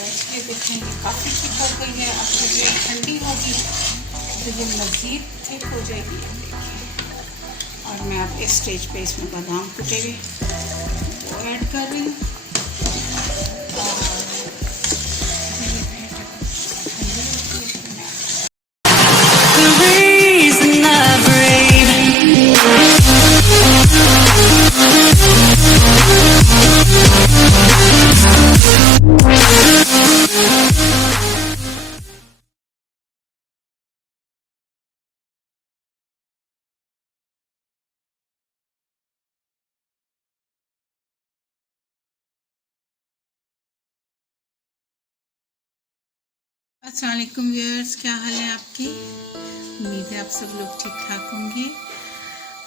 ये देखें ये काफ़ी ठीक हो गई है। अब जब ये ठंडी होगी तो ये मज़ीद ठीक हो जाएगी। और मैं अब इस स्टेज पे इसमें बादाम कुटे हुए वो ऐड कर रही हूँ। अस्सलाम वालेकुम व्यूअर्स, क्या हाल है आपके? उम्मीद है आप सब लोग ठीक ठाक होंगे।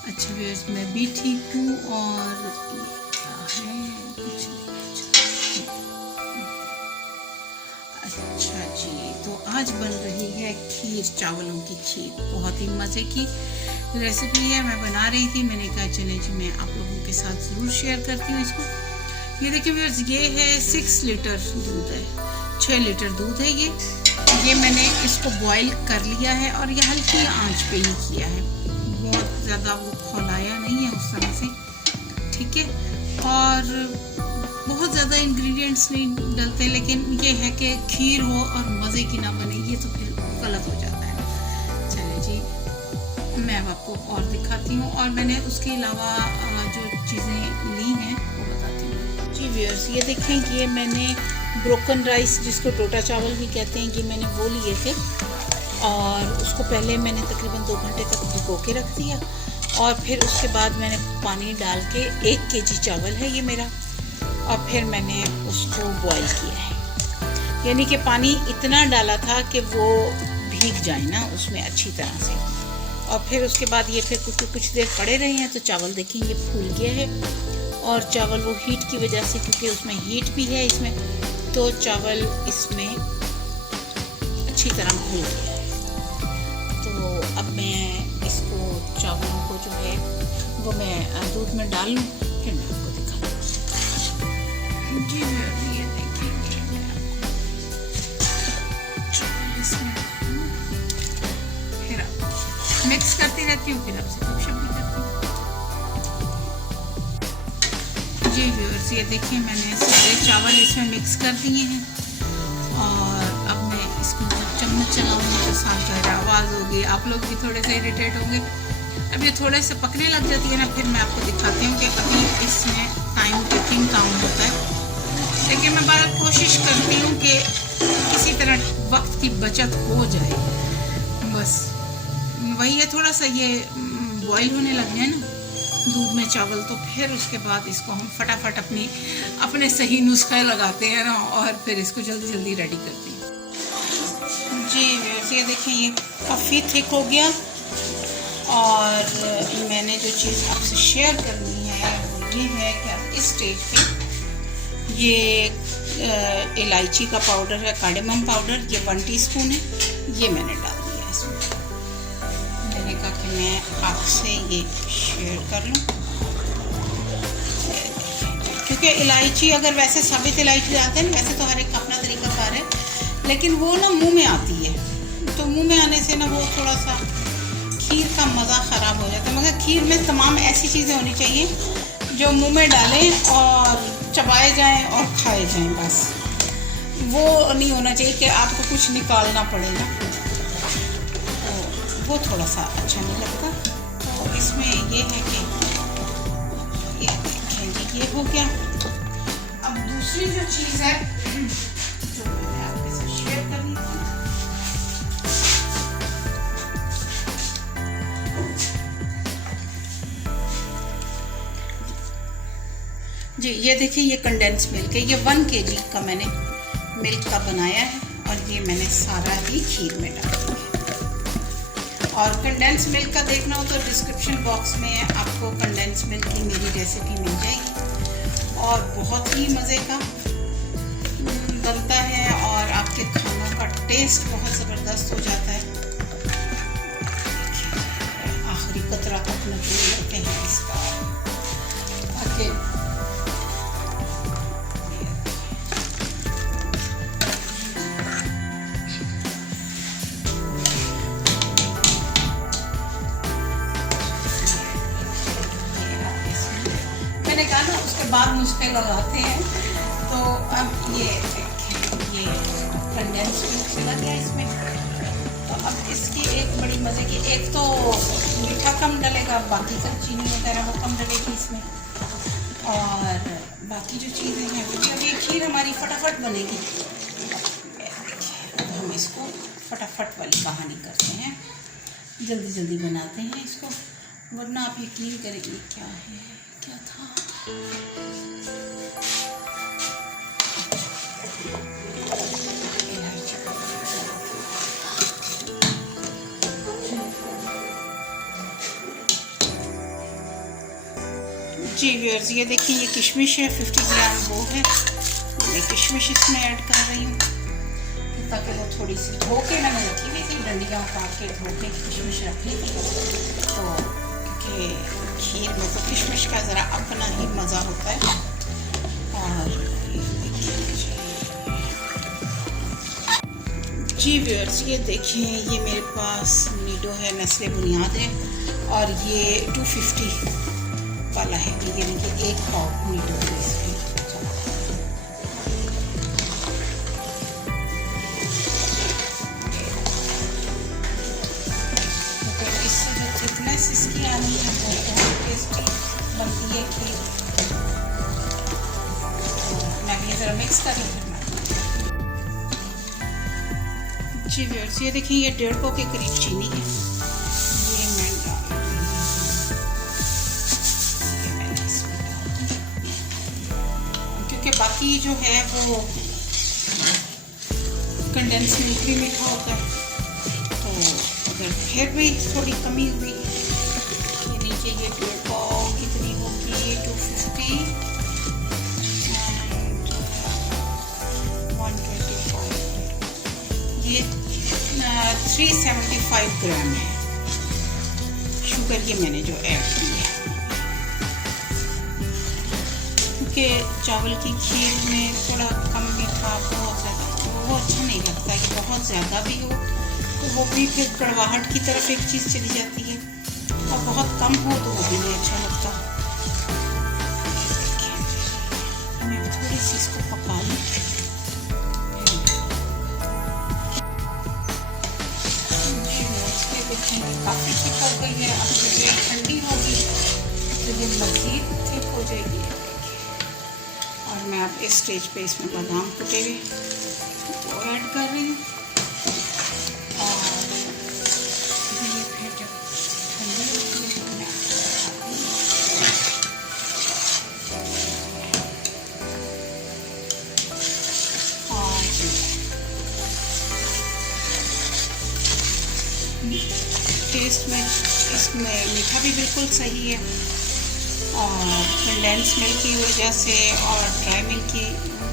अच्छा व्यूअर्स, मैं भी ठीक हूँ। और ये क्या है, कुछ नहीं। अच्छा जी, तो आज बन रही है खीर, चावलों की खीर। बहुत ही मज़े की रेसिपी है, मैं बना रही थी। मैंने कहा चले जी मैं आप लोगों के साथ ज़रूर शेयर करती हूँ इसको। ये देखिए व्यूअर्स, ये है 6 लीटर दूध है, 6 लीटर दूध है ये मैंने इसको बॉईल कर लिया है और ये हल्की आंच पे ही किया है। बहुत ज़्यादा वो खौलाया नहीं है उस तरह से, ठीक है। और बहुत ज़्यादा इंग्रेडिएंट्स नहीं डलते, लेकिन ये है कि खीर हो और मज़े की ना बने, ये तो फिर गलत हो जाता है। चलिए जी, मैं अब आपको और दिखाती हूँ। और मैंने उसके अलावा जो चीज़ें ली हैं वो बताती हूँ जी व्यूअर्स। ये देखें, ये मैंने ब्रोकन राइस, जिसको टोटा चावल भी कहते हैं, ये मैंने वो लिए थे। और उसको पहले मैंने तकरीबन 2 घंटे तक भिगो के रख दिया। और फिर उसके बाद मैंने पानी डाल के 1 केजी चावल है ये मेरा, और फिर मैंने उसको बॉईल किया है। यानी कि पानी इतना डाला था कि वो भीग जाए ना उसमें अच्छी तरह से। और फिर उसके बाद ये फिर कुछ देर पड़े रहे हैं तो चावल देखेंगे फूल गया है। और चावल वो हीट की वजह से, क्योंकि उसमें हीट भी है इसमें, तो चावल इसमें अच्छी तरह घुल गया है। तो अब मैं इसको चावलों को जो है वो मैं दूध में डाल लूँ, फिर मैं आपको दिखाती हूँ जी। ये देखेंगे, मैं आपको चावल इसमें फिर आपको मिक्स करती रहती हूँ, फिर आपसे गपशप भी करती हूँ जी व्यूअर्स। ये देखिए, मैंने सारे चावल इसमें मिक्स कर दिए हैं। और अब मैं इसको जब चम्मच चलाऊंगी तो साथ ज़्यादा आवाज़ होगी, आप लोग भी थोड़े से इरिटेट होंगे। अब ये थोड़े से पकने लग जाती है ना, फिर मैं आपको दिखाती हूँ कि अभी इसमें टाइम टेकिंग काम होता है। लेकिन मैं बार कोशिश करती हूँ कि किसी तरह वक्त की बचत हो जाए, बस वही है। थोड़ा सा ये बॉईल होने लग गया ना दूध में चावल, तो फिर उसके बाद इसको हम फटाफट अपने सही नुस्खे लगाते हैं ना, और फिर इसको जल्दी जल्दी रेडी करते हैं जी। वैसे ये देखें, ये काफ़ी थिक हो गया। और मैंने जो चीज़ आपसे शेयर करनी है वो ये है कि आप इस स्टेज पे ये इलायची का पाउडर है, कार्डेमम पाउडर, ये 1 टीस्पून है, ये मैंने डाल दिया इसमें। मैंने कहा कि मैं आपसे ये शेयर कर लूँ, क्योंकि इलायची अगर वैसे साबित इलायची डालते हैं, वैसे तो हर एक का अपना तरीकाकार है, लेकिन वो ना मुंह में आती है, तो मुंह में आने से ना वो थोड़ा सा खीर का मज़ा ख़राब हो जाता है। मगर खीर में तमाम ऐसी चीज़ें होनी चाहिए जो मुंह में डालें और चबाए जाएं और खाए जाएं, बस वो नहीं होना चाहिए कि आपको कुछ निकालना पड़ेगा, वो थोड़ा सा अच्छा नहीं लगता। तो इसमें ये है कि ये देखेंगे, ये हो गया। अब दूसरी जो चीज़ है जो मैंने आपके साथ शेयर करनी थी, जी ये देखिए, ये कंडेंस मिल्क है। ये 1 केजी का मैंने मिल्क का बनाया है और ये मैंने सारा ही खीर में डाल दिया। और कंडेंस मिल्क का देखना हो तो डिस्क्रिप्शन बॉक्स में आपको कंडेंस मिल्क की मेरी रेसिपी मिल जाएगी। और बहुत ही मज़े का बनता है और आपके खानों का टेस्ट बहुत ज़बरदस्त हो जाता है। आखिरी कतरा तक नजर लेते हैं इसका, ताकि लगाते हैं। तो अब ये कंडेंस मिल्क चला गया इसमें। तो अब इसकी एक बड़ी मज़े की, एक तो मीठा कम डलेगा, बाकी सब चीनी वगैरह वो कम डलेगी इसमें, और बाकी जो चीज़ें हैं क्योंकि अब ये खीर हमारी फटाफट बनेगी। तो हम इसको फटाफट वाली कहानी करते हैं, जल्दी जल्दी बनाते हैं इसको, वरना आप यकीन करेंगे क्या है क्या था। जी व्यूअर्स, ये देखिए ये किशमिश है, 50 ग्राम वो है। मैं किशमिश इसमें ऐड कर रही हूँ ताकि वो थोड़ी सी धो के मैंने रखी हुई थी, डंडियाँ उतार के धो के किशमिश रखी थी। तो क्योंकि खीर में तो किशमिश का ज़रा अपना ही मज़ा होता है। और जी व्यूअर्स, ये देखिए ये मेरे पास नीडो है, नेस्ले बुनियाद है, और ये 250 वाला है, यानी कि 1 पाव नीडो है इसमें। थिकनेस इसकी आनी है, बहुत टेस्टी बनती है खीर। मैं भी ज़रा मिक्स कर लूँ। जी व्यूअर्स, ये देखिए ये 1.5 पाव के करीब चीनी है, ये मैं डाल रही हूँ। ये मैंने इसमें डाल दी क्योंकि बाकी जो है वो कंडेंस मिल्क भी मीठा होता है। तो अगर फिर भी थोड़ी कमी हुई, ये नीचे ये 1.5 पाव कितनी होगी, 250 एंड 125, ये 375 ग्राम है शुगर, ये मैंने जो ऐड की है। क्योंकि चावल की खीर में थोड़ा कम मीठा, बहुत ज़्यादा वो अच्छा नहीं लगता कि बहुत ज़्यादा भी हो तो वो भी फिर कड़वाहट की तरफ एक चीज़ चली जाती है, और बहुत कम हो तो वो भी नहीं अच्छा लगता। मैं थोड़ी सी इसको पका लूँ। काफ़ी ठीक हो गई है। अब जब ये ठंडी होगी तो ये मज़ीद ठीक हो जाएगी। और मैं अब इस स्टेज पे इसमें बादाम कुटे हुए वो ऐड कर रही हूँ। टेस्ट में इसमें मीठा भी बिल्कुल सही है, और कंडेंस मिल्क की वजह से और ड्राई मिल्क की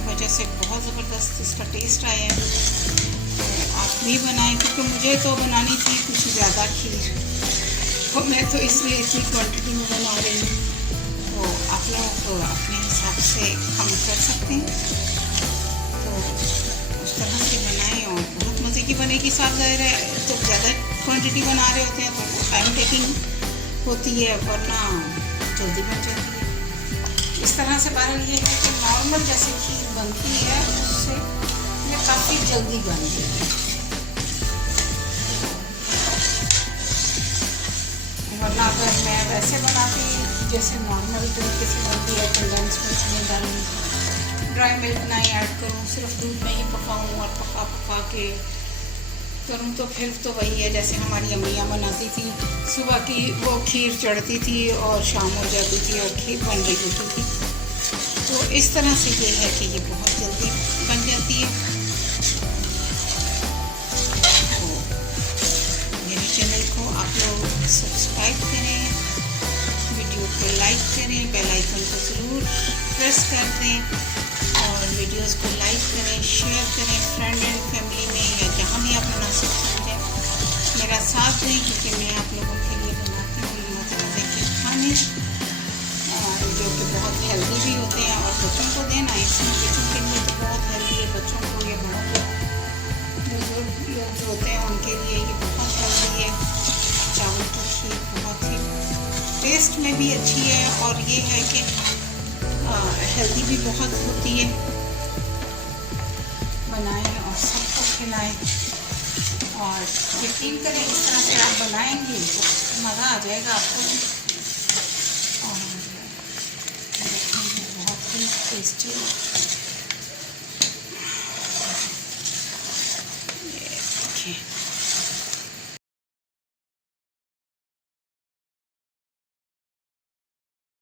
वजह से बहुत ज़बरदस्त इसका टेस्ट आया है। तो आप भी बनाएं, क्योंकि मुझे तो बनानी थी कुछ ज़्यादा खीर, तो मैं तो इसलिए इतनी क्वांटिटी में बना रही हूँ। तो आप लोग तो अपने हिसाब से कम कर सकते हैं, तो उस तरह से बनाएं और बहुत मज़े की बनेगी। साफ ज़ाहिर है तो ज़्यादा क्वांटिटी बना रहे होते हैं तो वो टाइम टेकिंग होती है, वरना जल्दी बन जाती है। इस तरह से बहरहाल ये है कि नॉर्मल जैसे खीर बनती है उससे ये काफ़ी जल्दी बन जाती है, वरना अगर मैं वैसे बनाती जैसे नॉर्मल तरीके से बनती है, कंडेंस मिल्क में डालूँ, ड्राई मिल्क नहीं ऐड करूँ, सिर्फ दूध में ही पकाऊँ और पका के करूँ, तो फिर तो वही है जैसे हमारी अम्मियाँ बनाती थी, सुबह की वो खीर चढ़ती थी और शाम हो जाती थी और खीर बन रही होती थी। तो इस तरह से ये है कि ये बहुत जल्दी बन जाती है। तो मेरे चैनल को आप लोग सब्सक्राइब करें, वीडियो को लाइक करें, बेल आइकन को ज़रूर प्रेस कर दें, और वीडियोस को लाइक करें, शेयर करें फ्रेंड एंड फैमिली में या जहाँ भी आप मुनासिब समझें। मेरा साथ दें, क्योंकि मैं आप लोगों के लिए बनाती हूँ मज़े के खाने जो कि बहुत हेल्दी भी होते हैं, और बच्चों को देना इसमें बच्चों के लिए तो बहुत हेल्दी है, बच्चों को या बड़ों को, बुजुर्ग लोग जो होते हैं उनके लिए ये बहुत हेल्दी है। चावल की खीर बहुत ही टेस्ट में भी अच्छी है, और ये है कि हेल्दी भी बहुत होती है। बनाएं और सबको खिलाएं और यकीन करें इस तरह से आप बनाएंगे तो मज़ा आ जाएगा आपको। और देखेंगे बहुत ही टेस्टी